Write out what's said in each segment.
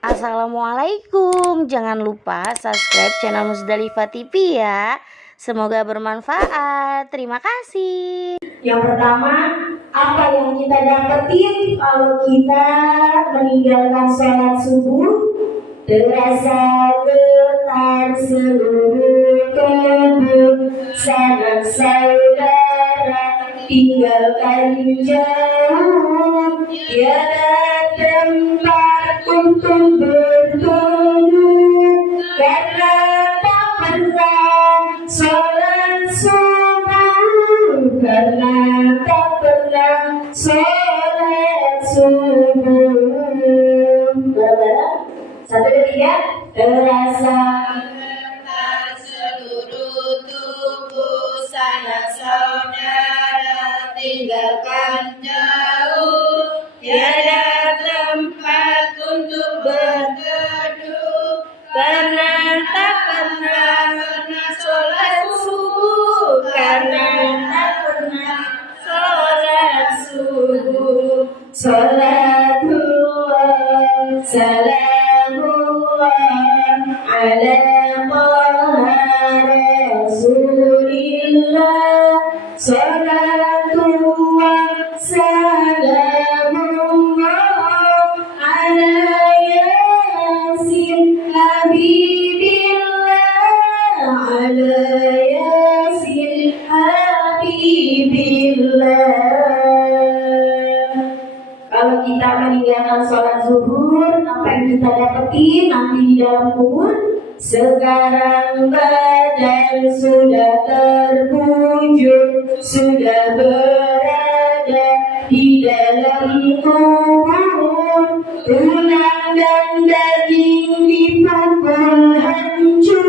Assalamualaikum. Jangan lupa subscribe channel Musdalifah TV ya. Semoga bermanfaat. Terima kasih. Yang pertama, apa yang kita dapetin kalau kita meninggalkan sholat subuh? Terasa getar seluruh tubuh, sanak saudara tinggalkan jauh, tiada tempat untuk bertemu karena tak pernah sholat subuh, karena tak pernah sholat subuh. Bareng-bareng, 1, 2, 3. Terasa getar seluruh tubuh, sanak saudara tinggalkan jauh, tiada tempat untuk berteduh karena tak pernah sholat subuh, karena tak pernah sholat subuh. Salatullah, salamullah ala Rasulillah. Salatullah, salamullah ala Yasin Habibillah, ala Yasin Habibillah. Kalau kita meninggalkan sholat zuhur, apa yang kita dapetin nanti di dalam kubur? Sekarang badan sudah terbujur, sudah berada di dalam kubur, tulang dan daging dipukul hancur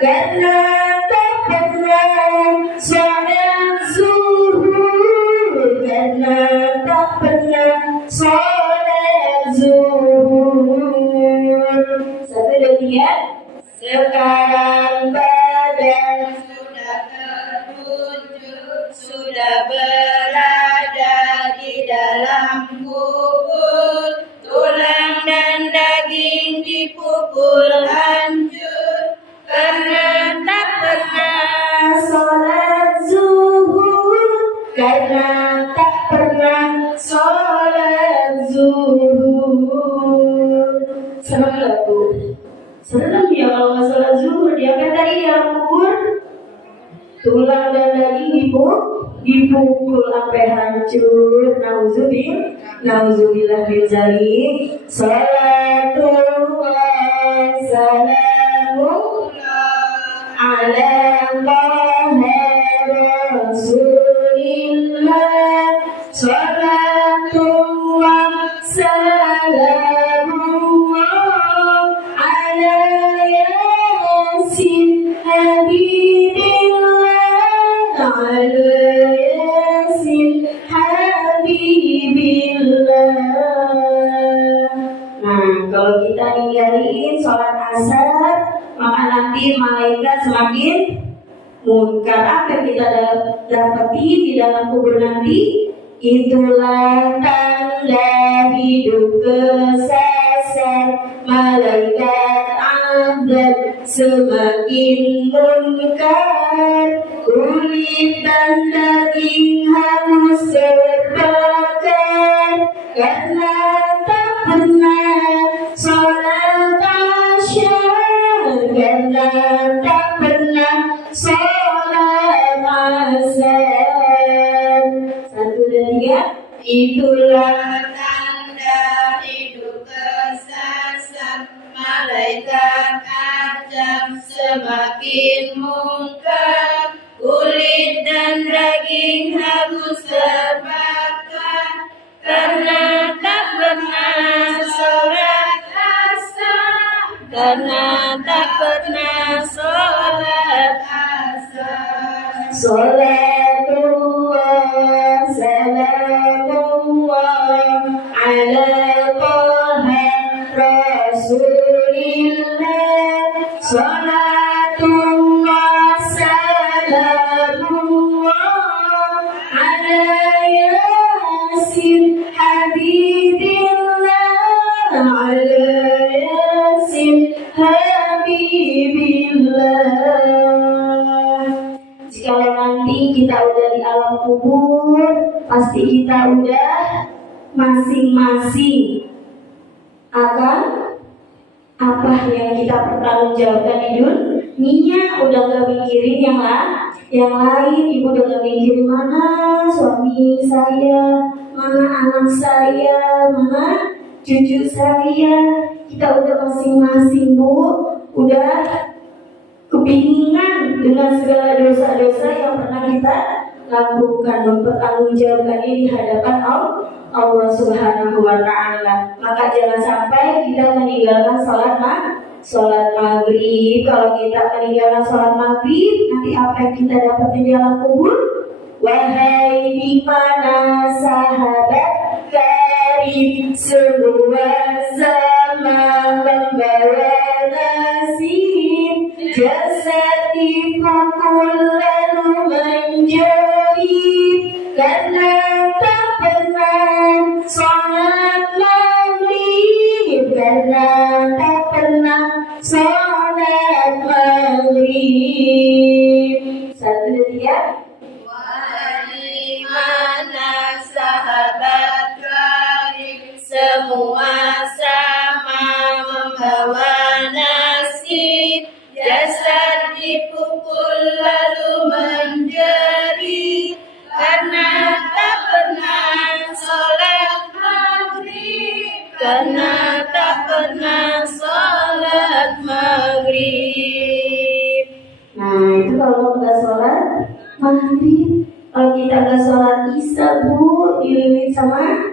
karena tak pernah sholat zuhur, karena tak pernah sholat zuhur. 1, 2, 3. Sekarang badan Sudah terbujur, sudah berada di dalam kubur, tulang dan daging dipukul hancur karena tak pernah sholat zuhur, karena tak pernah sholat zuhur. Serem gak tuh? Serem ya kalau nggak sholat zuhur. Dia kan tadi di dalam kubur, tulang dan daging dipukul sampai hancur. Nauzubillah min zalik. Salatullah, salamullah ala Rasulillah. Salatullah, salamullah ala Yasin Habibillah, ala Yasin Habibillah. Nah, kalau kita ninggalin sholat asar, maka nanti malaikat semakin munkar. Apa yang kita dapetin di dalam kubur nanti? Itulah tanda hidup kesasar, malaikat azab semakin munkar, kulit dan daging hangus terbakar karena tak pernah sholat asyar, karena tak pernah sholat asar. 1, 2, 3. Itulah tanda hidup kesasar, malaikat azab semakin mungkar, kulit dan daging hangus terbakar karena tak pernah sholat asar, karena tak pernah sholat asar. Salatullah, salamullah ala Rasulillah. Salatullah, salamullah ala Yasin Habibillah, ala kita udah masing-masing akan apa yang kita pertanggungjawabkan di dunia. Udah gak mikirin yang lain. Ibu udah gak mikirin mana suami saya, mana anak saya, mana cucu saya. Kita udah masing-masing, Bu, udah kebingungan dengan segala dosa-dosa yang pernah kita lakukan, mempertanggungjawabkannya di hadapan Allah Subhanahu wa Ta'ala. Maka jangan sampai kita meninggalkan sholat maghrib. Kalau kita meninggalkan sholat maghrib, nanti apa yang kita dapatin di alam kubur? Wahai di mana sahabat karib, semua sama membawa nasib, jasad dipukul lalu menjerit karena tak pernah sholat maghrib, karena tak pernah sholat maghrib. 1, 2, 3. Wahai mana sahabat karib, semua sama membawa nasib, jasad dipukul lalu menjerit karena tak pernah sholat maghrib, karena tak pernah sholat maghrib. Nah, itu kalau nggak sholat maghrib. Kalau kita nggak sholat isya, Bu, dililit sama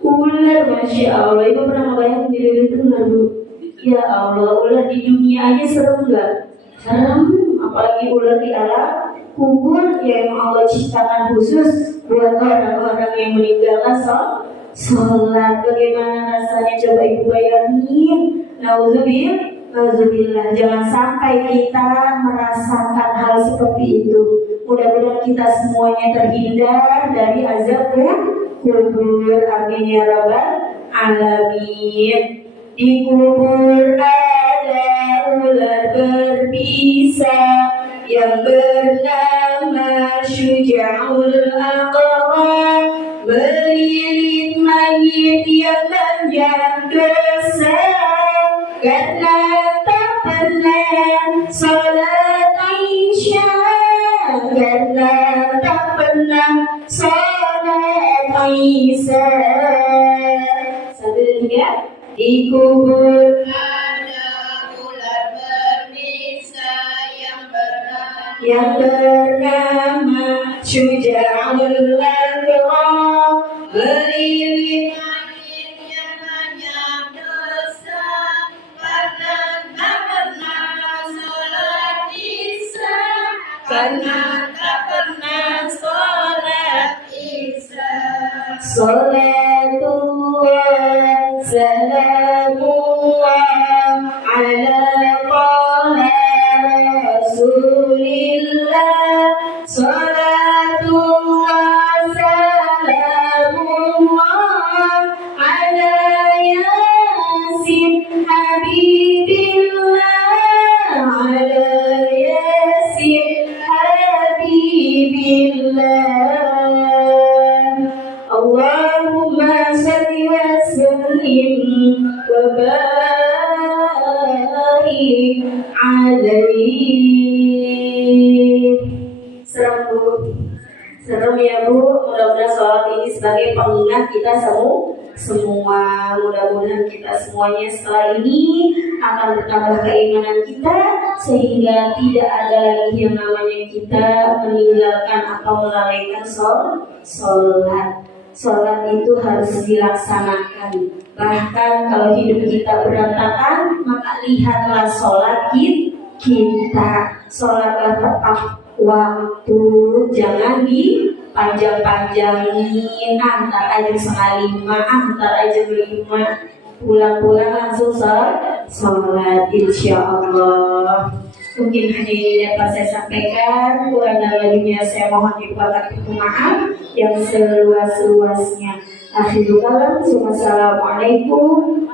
ular. Masya Allah, Ibu pernah ngebayang dililit ular, Bu? Ya Allah, ular di dunia aja serem nggak? Serem, apalagi ular di alam kubur yang Allah ciptakan khusus buat orang-orang yang meninggalkan sholat. Bagaimana rasanya, coba Ibu bayangin. Nauzubillah, jangan sampai kita merasakan hal seperti itu. Mudah-mudahan kita semuanya terhindar dari azab kubur. Amin ya rabbal alamin. Di kubur ada ular berbisa yang bernama Syuja'ul Aqra, melilit mayit yang banyak dosa karena tak pernah sholat Isya, karena tak pernah sholat Isya. 1, 2, 3. Di kubur Ada ular berbisa yang bernama Syuja'ul Aqra, melilit mayit yang banyak dosa karena tak pernah sholat Isya, karena tak pernah sholat Isya. Salatullah salamullah ala taha rasulillah. Salatullah salamullah ala yasin habibillah, ala yasin habibillah. Allahumma salli wa sallim wa barik alaihi. Serem, Bu. Serem ya, Bu. Mudah-mudahan sholat ini sebagai pengingat kita semua. Mudah-mudahan kita semuanya setelah ini akan bertambah keimanan kita, sehingga tidak ada lagi yang namanya kita meninggalkan atau melalaikan sholat. Sholat itu harus dilaksanakan. Bahkan kalau hidup kita berantakan, maka lihatlah sholat kita. Sholatlah tepat waktu, jangan dipanjang-panjangin. Antar aja 4:30, antar aja 5, pulang-pulang langsung sholat, insya Allah. Mungkin hanya ini dapat saya sampaikan. Kurang dan lebihnya saya mohon dibuatkan pintu maaf yang seluas-luasnya. Akhirul kalam. Wassalamualaikum